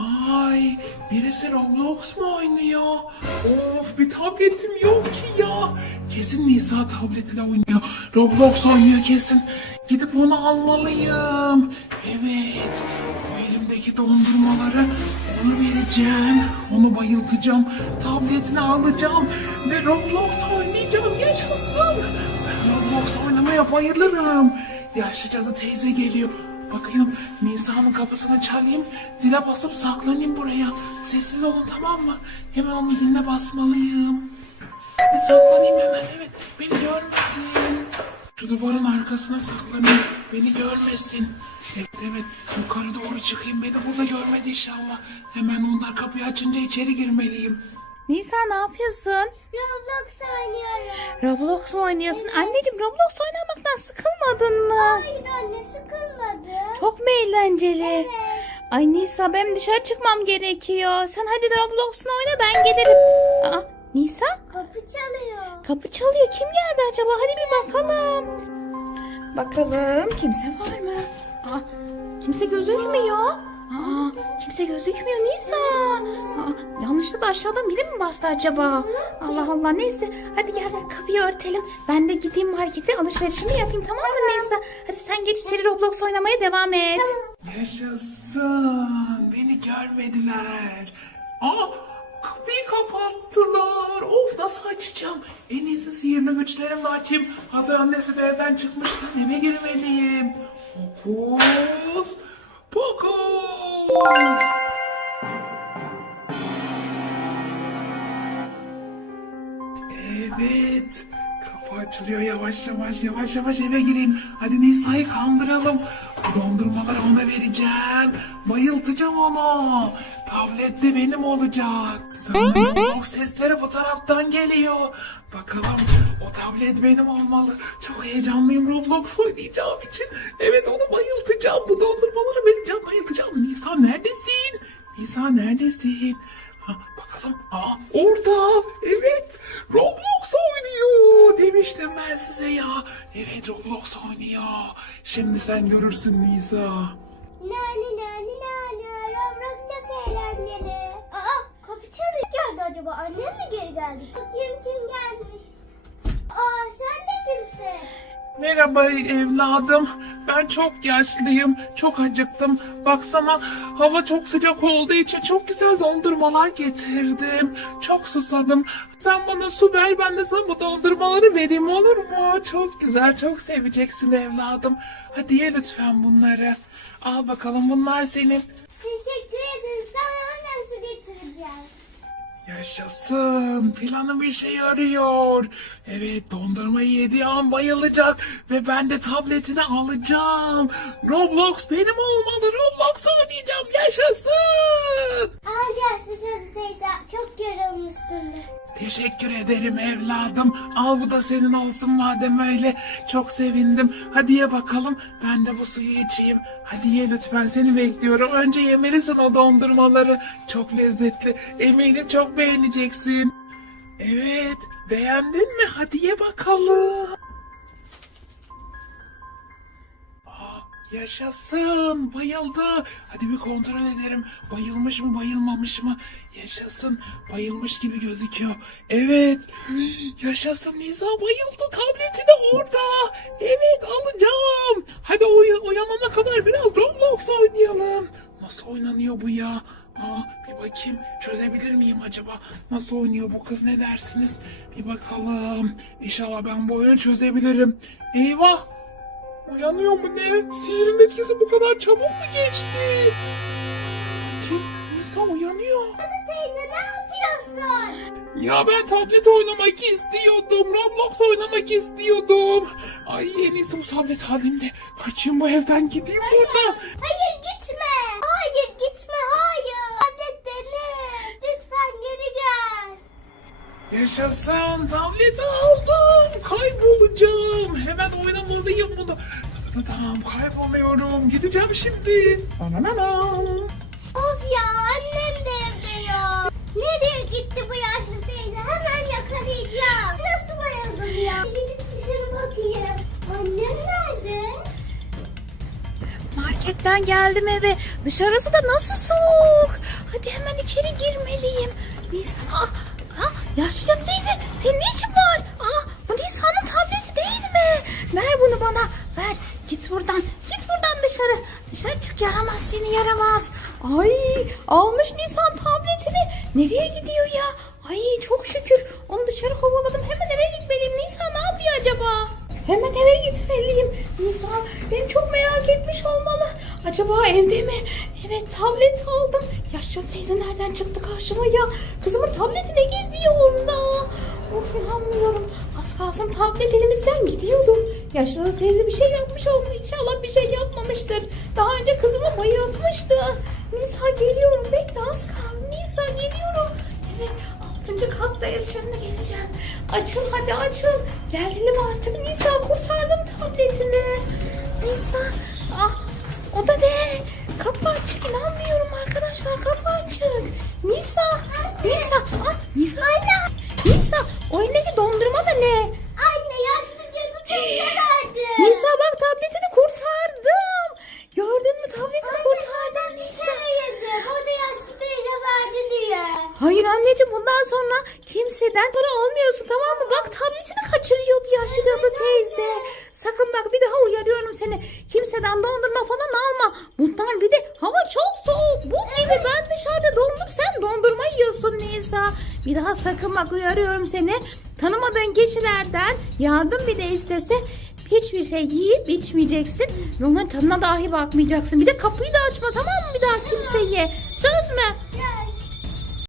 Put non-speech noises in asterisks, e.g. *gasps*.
Ay birisi Roblox mu oynuyor? Of bir tabletim yok ki ya. Kesin Nisa tabletle oynuyor. Roblox oynuyor kesin. Gidip onu almalıyım. Evet. Bu elimdeki dondurmaları ona vereceğim. Onu bayıltacağım. Tabletini alacağım. Ve Roblox oynayacağım. Yaşasın. Roblox oynamaya bayılırım. Yaşlı cadı teyze geliyor. Bakayım Nisa'nın kapısını çalayım. Zile basıp saklanayım buraya. Sessiz olun tamam mı? Hemen onun diline basmalıyım. Evet saklanayım hemen evet. Beni görmesin. Şu duvarın arkasına saklanayım. Beni görmesin. Evet evet yukarı doğru çıkayım. Beni burada görmez inşallah. Hemen onlar kapıyı açınca içeri girmeliyim. Nisa ne yapıyorsun? Roblox oynuyorum. Roblox mu oynuyorsun? Anneciğim Roblox oynamaktan sıkılmadın mı? Hayır anne sıkılmadı. Çok mu eğlenceli? Evet. Ay Nisa benim dışarı çıkmam gerekiyor. Sen hadi Roblox'unu oyna ben gelirim. Aa Nisa Kapı çalıyor. kapı çalıyor. Kim geldi acaba? Hadi bir bakalım. Bakalım kimse var mı? Aa kimse gözükmüyor. Aa kimse gözükmüyor Nisa. Aa, yanlışlıkla aşağıdan biri mi bastı acaba? Allah Allah neyse. Hadi gel kapıyı örtelim. Ben de gideyim markete alışverişimi yapayım tamam mı Nisa? Hadi sen geç içeri Roblox oynamaya devam et. Yaşasın. Beni görmediler. Aa, kapıyı kapattılar. Of nasıl açacağım? En iyisi sihirli güçlerimle açayım. Hazır annesi de evden çıkmıştı. Eve girmeliyim. Fokus. Pokus. Evet. Kapı açılıyor yavaş yavaş yavaş yavaş eve gireyim. Hadi Nisa'yı kandıralım. Bu dondurmaları ona vereceğim. Bayıltacağım onu. Tablet de benim olacak. Sanırım sesleri bu taraftan geliyor. Bakalım o tablet benim olmalı. Çok heyecanlıyım Roblox oynayacağım için. Evet onu bayıltacağım. Bu dondurmaları vereceğim bayıltacağım. Nisa neredesin? Nisa neredesin? Ha, bakalım. Aa, orada. Evet. Roblox. Demiştim ben size ya. Evet Roblox oynuyor. Şimdi sen görürsün Nisa. Nani nani nani. Roblox çok eğlenceli. Aa kapı çalıyor. Geldi acaba annem mi geri geldi? Bakayım kim gelmiş. Aa sen de kimsin? Merhaba evladım. Ben çok yaşlıyım. Çok acıktım. Baksana hava çok sıcak olduğu için çok güzel dondurmalar getirdim. Çok susadım. Sen bana su ver ben de sana bu dondurmaları vereyim olur mu? Çok güzel çok seveceksin evladım. Hadi ye lütfen bunları. Al bakalım bunlar senin. Teşekkür ederim. Sana su getireceğim. Yaşasın. Planım işe yarıyor. Evet dondurmayı yediği an bayılacak. Ve ben de tabletini alacağım. Roblox benim olmalı. Roblox oynayacağım. Yaşasın. Al yaşlı cadı teyze. Çok yorulmuşsundur. Teşekkür ederim evladım. Al bu da senin olsun madem öyle. Çok sevindim. Hadi ye bakalım. Ben de bu suyu içeyim. Hadi ye lütfen seni bekliyorum. Önce yemelisin o dondurmaları. Çok lezzetli. Eminim çok beğeneceksin. Evet. Beğendin mi? Hadi ye bakalım. Aa, Yaşasın, bayıldı. Hadi bir kontrol ederim. Bayılmış mı, bayılmamış mı? Yaşasın, bayılmış gibi gözüküyor. Evet, *gasps* yaşasın Nisa bayıldı. Tableti de orada. Evet, alacağım. Hadi uy- uyanana kadar biraz Roblox oynayalım. Nasıl oynanıyor bu ya? Aa, bir bakayım çözebilir miyim acaba? Nasıl oynuyor bu kız ne dersiniz? Bir bakalım. İnşallah ben bu oyunu çözebilirim. Eyvah! Uyanıyor mu ne? Sihirin etkisi bu kadar çabuk mu geçti? Bakayım Nisa uyanıyor. Teyze ne yapıyorsun? Ya ben tablet oynamak istiyordum. Roblox oynamak istiyordum. Ay en iyisi bu tablet halimde. Kaçayım bu evden gideyim buradan. Hayır gitme. Hayır gitme hayır. Tablet benim. Lütfen geri gel. Yaşasın tableti aldım. Kaybolacağım. Hemen oynamalıyım bunu. Tamam kayboluyorum. Gideceğim şimdi. Ananam. Of ya annem de evde yok. Nereye gitti bu yaşlı teyze? Hemen yakalayacağım. Nasıl bayıldım ya? Gidip dışarı bakayım. Annem nerede? Marketten geldim eve. Dışarısı da nasıl soğuk. içeri girmeliyim. Ah, ah, yaşlıca teyze senin ne işin var? Ah, bu Nisa'nın tableti değil mi? Ver bunu bana, ver. Git buradan, git buradan dışarı. Dışarı çık yaramaz seni yaramaz. Ay, almış Nisan tabletini. Nereye gidiyor ya? Ay çok şükür. Onu dışarı kovaladım. Hemen eve gitmeliyim. Nisa ne yapıyor acaba? Hemen eve gitmeliyim. Nisa beni çok merak etmiş olmalı. Acaba evde mi? Evet tablet aldım. Yaşlı teyze nereden çıktı karşıma ya? Kızımın tableti ne geziyor onda? Of inanmıyorum. Az kalsın tablet elimizden gidiyordu. Yaşlı teyze bir şey yapmış olmalı. İnşallah bir şey yapmamıştır. Daha önce kızımı bayıltmıştı. Nisa geliyorum. Bekle az kaldı. Nisa geliyorum. Evet altıncı kattayız şimdi geleceğim. Açıl hadi açıl. Geldim artık Nisa kurtardım tabletini. Nisa ah o da ne? Kapı açık inanmıyorum arkadaşlar kapı açık. Nisa Nisa ah Nisa anne. Nisa o elindeki dondurma da ne? Anne yaşlı cadı verdi. Nisa bak tabletini kurtardım. Gördün mü tabletini kurtardım Nisa. yedim. O da yaşlı teyze verdi diye. Hayır anneciğim bundan sonra kimseden para almıyorsun tamam mı? Bak tabletini kaçırıyordu yaşlı cadı teyze. Sakın bak bir daha uyarıyorum seni. Kimseden dondurma falan alma. Bunlar bir de hava çok soğuk. Buz gibi ben dışarıda dondum sen dondurma yiyorsun Nisa. Bir daha sakın bak uyarıyorum seni. Tanımadığın kişilerden yardım bile istese hiçbir şey yiyip içmeyeceksin. Ve onların tadına dahi bakmayacaksın. Bir de kapıyı da açma tamam mı bir daha kimseye. Söz mü?